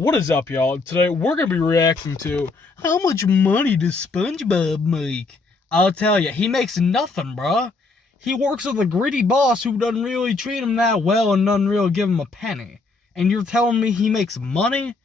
What is up, y'all? Today we're gonna be reacting to how much money does SpongeBob make? I'll tell you, he makes nothing, bruh. He works with a greedy boss who doesn't really treat him that well and doesn't really give him a penny. And you're telling me he makes money?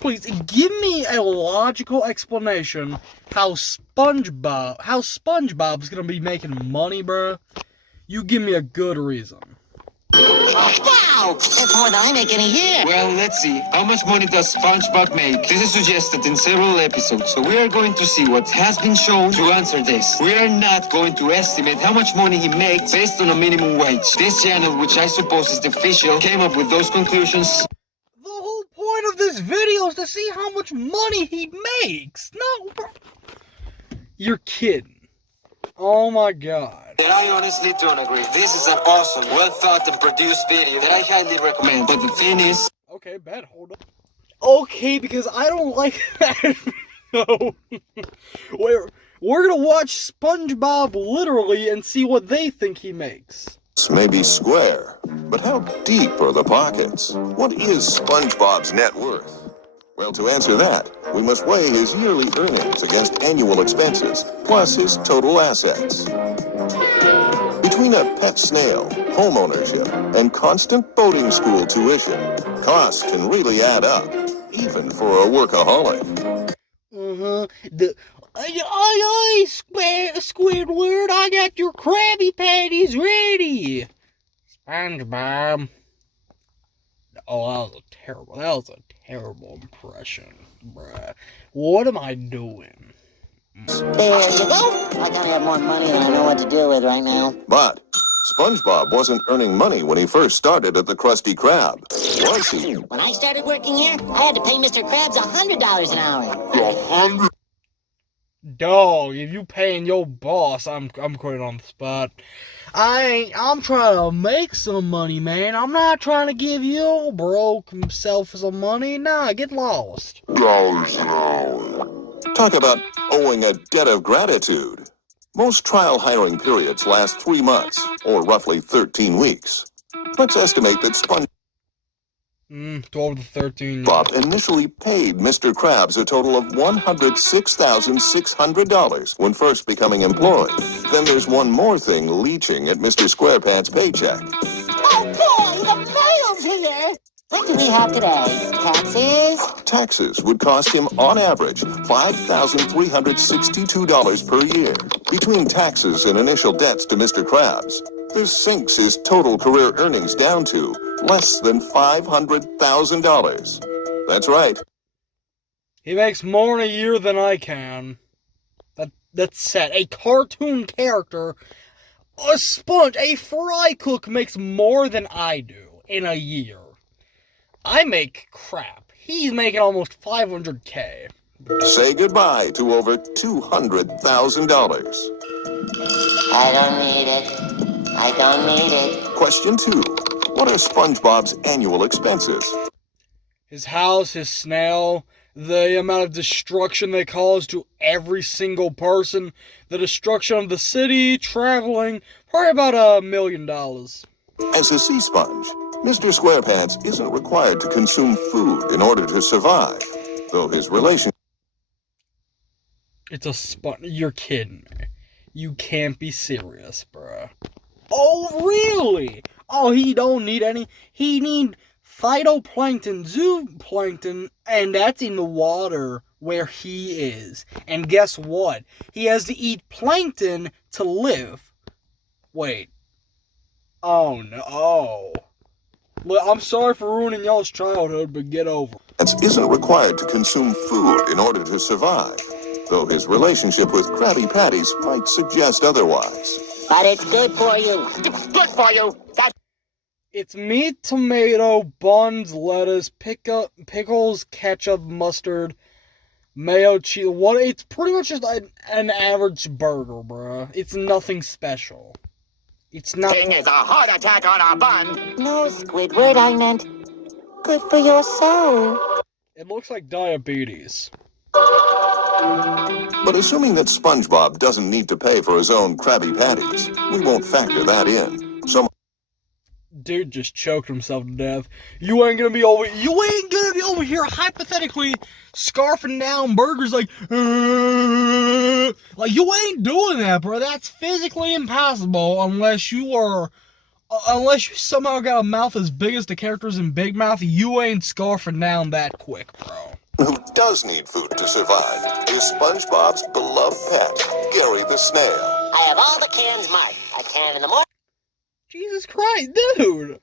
Please, give me a logical explanation how SpongeBob's gonna be making money, bruh. You give me a good reason. Wow! That's more than I make in a year. Well, let's see. How much money does SpongeBob make? This is suggested in several episodes, so we are going to see what has been shown to answer this. We are not going to estimate how much money he makes based on a minimum wage. This channel, which I suppose is the official, came up with those conclusions. The whole point of this video is to see how much money he makes. No, bro. You're kidding. Oh my god. And I honestly don't agree. This is an awesome, well thought and produced video that I highly recommend. But the thing is... Okay, bad, hold up. Okay, because I don't like that. No. We're gonna watch SpongeBob literally and see what they think he makes. This may be square, but how deep are the pockets? What is SpongeBob's net worth? Well, to answer that, we must weigh his yearly earnings against annual expenses, plus his total assets. Between a pet snail, home ownership, and constant boating school tuition, costs can really add up, even for a workaholic. Squidward, I got your Krabby Patties ready. SpongeBob. Oh, that was a terrible impression, bruh. What am I doing? There you go. I gotta have more money than I know what to do with right now. But SpongeBob wasn't earning money when he first started at the Krusty Krab, was he? When I started working here, I had to pay Mr. Krabs $100 an hour. Dog, if you paying your boss, I'm quitting on the spot. I'm trying to make some money, man. I'm not trying to give you broke self some money. Nah, get lost. Dollars an hour. Talk about owing a debt of gratitude. Most trial hiring periods last 3 months, or roughly 13 weeks. Let's estimate that SpongeBob 12 to 13. Initially paid Mr. Krabs a total of $106,600 when first becoming employed. Then there's one more thing leeching at Mr. SquarePants' paycheck. Oh boy, the mail's here! What do we have today? Taxes? Taxes would cost him, on average, $5,362 per year. Between taxes and initial debts to Mr. Krabs, this sinks his total career earnings down to less than $500,000. That's right. He makes more in a year than I can. That's sad. A cartoon character, a sponge, a fry cook makes more than I do in a year. I make crap. He's making almost $500K. Say goodbye to over $200,000. I don't need it. I don't need it. Question 2. What are SpongeBob's annual expenses? His house, his snail, the amount of destruction they cause to every single person, the destruction of the city, traveling, probably about $1 million. As a sea sponge, Mr. SquarePants isn't required to consume food in order to survive, though his relationship... It's a sponge. You're kidding me. You can't be serious, bruh. Oh, really? Oh, he don't need any. He need phytoplankton, zooplankton, and that's in the water where he is. And guess what? He has to eat plankton to live. Wait. Oh, no. Well, I'm sorry for ruining y'all's childhood, but get over it. Isn't required to consume food in order to survive, though his relationship with Krabby Patties might suggest otherwise. But it's good for you. It's good for you. It's meat, tomato, buns, lettuce, pickles, ketchup, mustard, mayo, cheese. It's pretty much just an average burger, bruh. It's nothing special. It's not. Thing is a heart attack on a bun. No, Squidward, I meant good for your soul. It looks like diabetes. But assuming that SpongeBob doesn't need to pay for his own Krabby Patties, we won't factor that in. So dude just choked himself to death. You ain't gonna be over here hypothetically scarfing down burgers like you ain't doing that, bro. That's physically impossible unless you somehow got a mouth as big as the characters in Big Mouth. You ain't scarfing down that quick, bro. Who does need food to survive is SpongeBob's beloved pet, Gary the Snail. I have all the cans marked. A can in the morning. Jesus Christ, dude.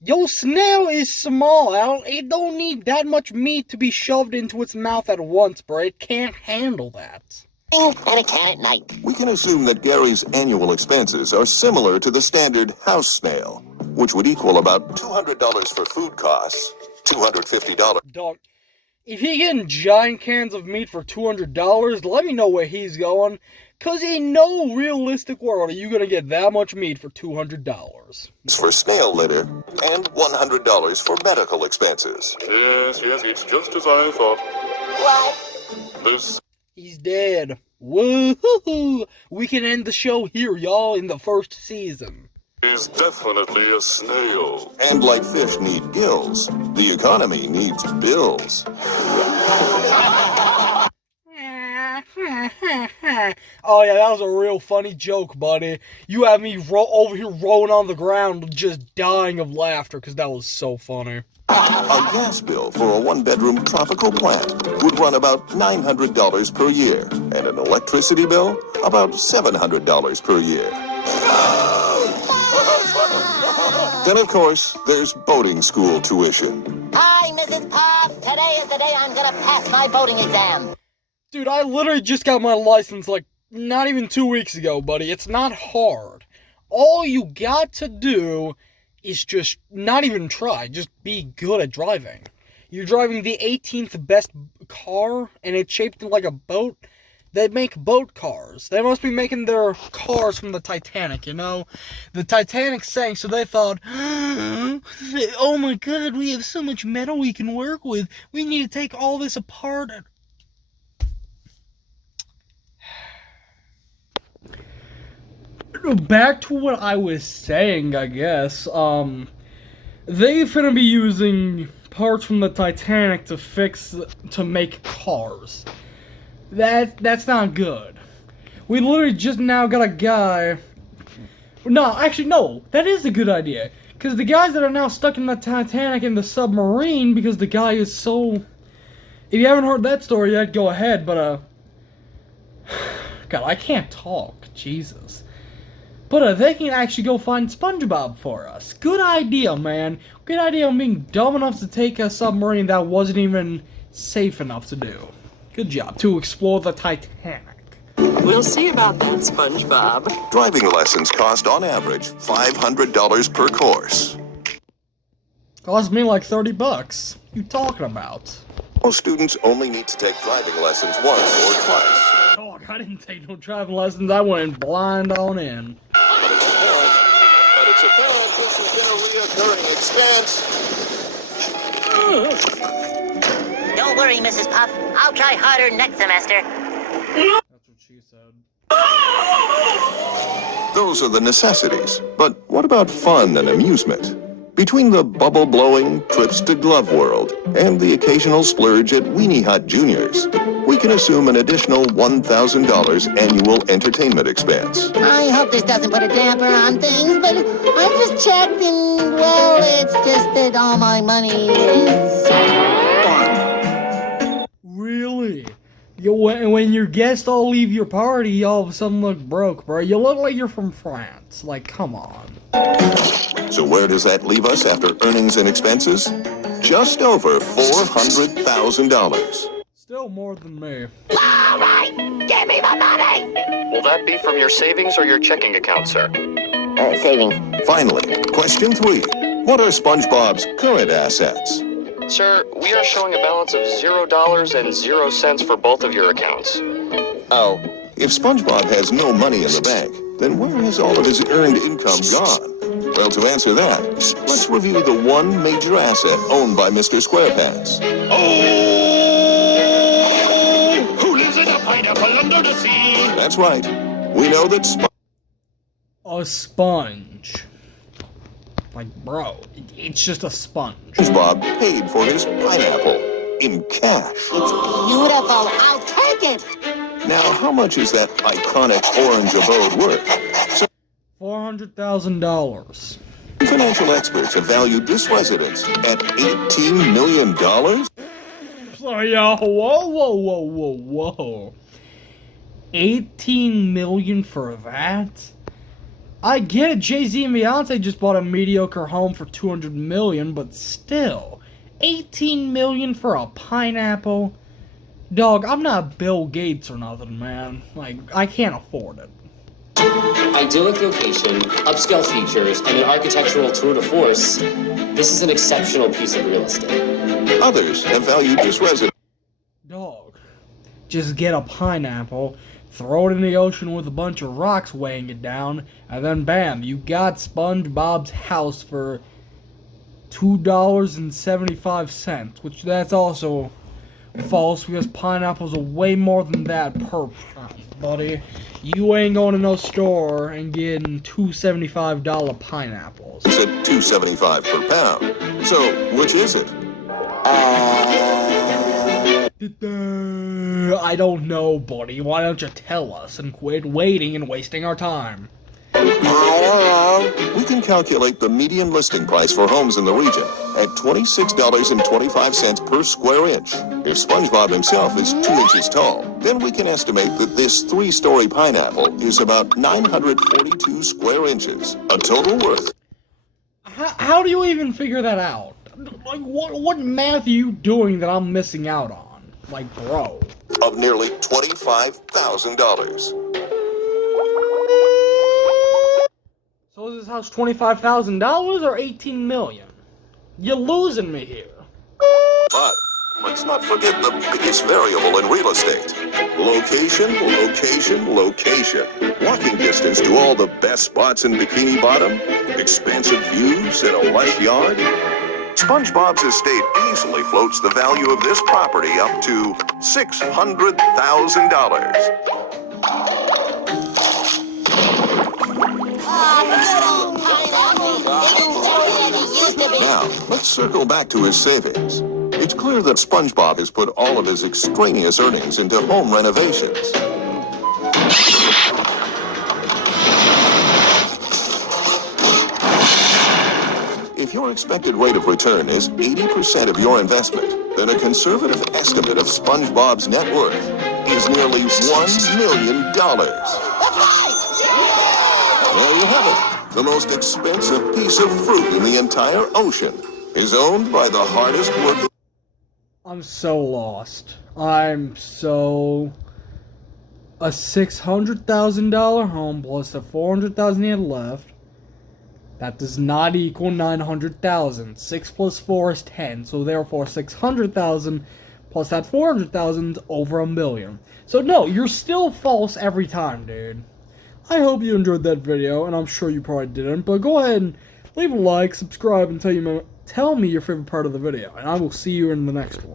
Your snail is small. It don't need that much meat to be shoved into its mouth at once, bro. It can't handle that. And a can at night. We can assume that Gary's annual expenses are similar to the standard house snail, which would equal about $200 for food costs, $250. Dog, if he getting giant cans of meat for $200, let me know where he's going. Cause in no realistic world are you gonna get that much meat for $200. For snail litter, and $100 for medical expenses. Yes, it's just as I thought. What? He's dead. Woohoo! We can end the show here, y'all, in the first season. He's definitely a snail. And like fish need gills, the economy needs bills. Oh yeah, that was a real funny joke, buddy. You have me over here rolling on the ground just dying of laughter because that was so funny. A gas bill for a one-bedroom tropical plant would run about $900 per year, and an electricity bill about $700 per year. Then, of course, there's boating school tuition. Hi, Mrs. Pop. Today is the day I'm gonna pass my boating exam. Dude, I literally just got my license like not even 2 weeks ago, buddy. It's not hard. All you got to do is just not even try. Just be good at driving. You're driving the 18th best car, and it's shaped like a boat. They make boat cars. They must be making their cars from the Titanic, you know? The Titanic sank, so they thought, oh my god, we have so much metal we can work with. We need to take all this apart. Back to what I was saying, I guess. They finna be using parts from the Titanic to make cars. That's not good. We literally just now got a guy. No, actually, no. That is a good idea. Because the guys that are now stuck in the Titanic in the submarine, because the guy is so... If you haven't heard that story yet, go ahead, but, God, I can't talk. Jesus. But they can actually go find SpongeBob for us. Good idea, man. Good idea on being dumb enough to take a submarine that wasn't even safe enough to do. Good job. To explore the Titanic. We'll see about that, SpongeBob. Driving lessons cost, on average, $500 per course. Cost me like $30. You talking about? Most students only need to take driving lessons once or twice. Dog, I didn't take no driving lessons. I went blind on in. But it's apparent this has been a reoccurring expense. Don't worry, Mrs. Puff. I'll try harder next semester. That's what she said. Those are the necessities. But what about fun and amusement? Between the bubble-blowing trips to Glove World and the occasional splurge at Weenie Hut Juniors, we can assume an additional $1,000 annual entertainment expense. I hope this doesn't put a damper on things, but I just checked and, well, it's just that all my money is gone. Really? When your guests all leave your party, you all of a sudden look broke, bro. You look like you're from France. Like, come on. So where does that leave us after earnings and expenses? Just over $400,000. Still more than me. All right, give me the money! Will that be from your savings or your checking account, sir? Savings. Finally, question 3. What are SpongeBob's current assets? Sir, we are showing a balance of $0.00 for both of your accounts. Oh. If SpongeBob has no money in the bank, then where has all of his earned income gone? Well, to answer that, let's review the one major asset owned by Mr. SquarePants. Oh! Who lives in a pineapple under the sea? That's right. We know that A sponge. Like, bro, it's just a sponge. SpongeBob paid for his pineapple in cash. It's beautiful. I'll take it. Now, how much is that iconic orange abode worth? $400,000. Financial experts have valued this residence at $18 million. So, yo, whoa. 18 million for that? I get it, Jay-Z and Beyonce just bought a mediocre home for 200 million, but still, 18 million for a pineapple? Dog, I'm not Bill Gates or nothing, man. Like, I can't afford it. Idyllic location, upscale features, and an architectural tour de force. This is an exceptional piece of real estate. Others have valued this residence. Dog, just get a pineapple, throw it in the ocean with a bunch of rocks weighing it down, and then bam, you got SpongeBob's house for $2.75, which that's also false because pineapples are way more than that per pound, buddy. You ain't going to no store and getting $2.75 pineapples. It's at $2.75 per pound. So, which is it? I don't know, buddy. Why don't you tell us and quit waiting and wasting our time? I don't know. We can calculate the median listing price for homes in the region at $26.25 per square inch. If SpongeBob himself is 2 inches tall, then we can estimate that this 3-story pineapple is about 942 square inches, a total worth. How do you even figure that out? Like, what math are you doing that I'm missing out on? Like, bro. Of nearly $25,000. So is this house $25,000 or $18 million? You're losing me here. But let's not forget the biggest variable in real estate. Location, location, location. Walking distance to all the best spots in Bikini Bottom, expansive views and a lush yard. SpongeBob's estate easily floats the value of this property up to $600,000. Now, let's circle back to his savings. It's clear that SpongeBob has put all of his extraneous earnings into home renovations. If your expected rate of return is 80% of your investment, then a conservative estimate of SpongeBob's net worth is nearly $1 million. There you have it. The most expensive piece of fruit in the entire ocean is owned by the hardest working. I'm so lost. A $600,000 home plus the $400,000 he had left. That does not equal 900,000. 6 plus 4 is 10. So therefore 600,000 plus that 400,000 is over $1 million. So no, you're still false every time, dude. I hope you enjoyed that video, and I'm sure you probably didn't, but go ahead and leave a like, subscribe, and tell me your favorite part of the video, and I will see you in the next one.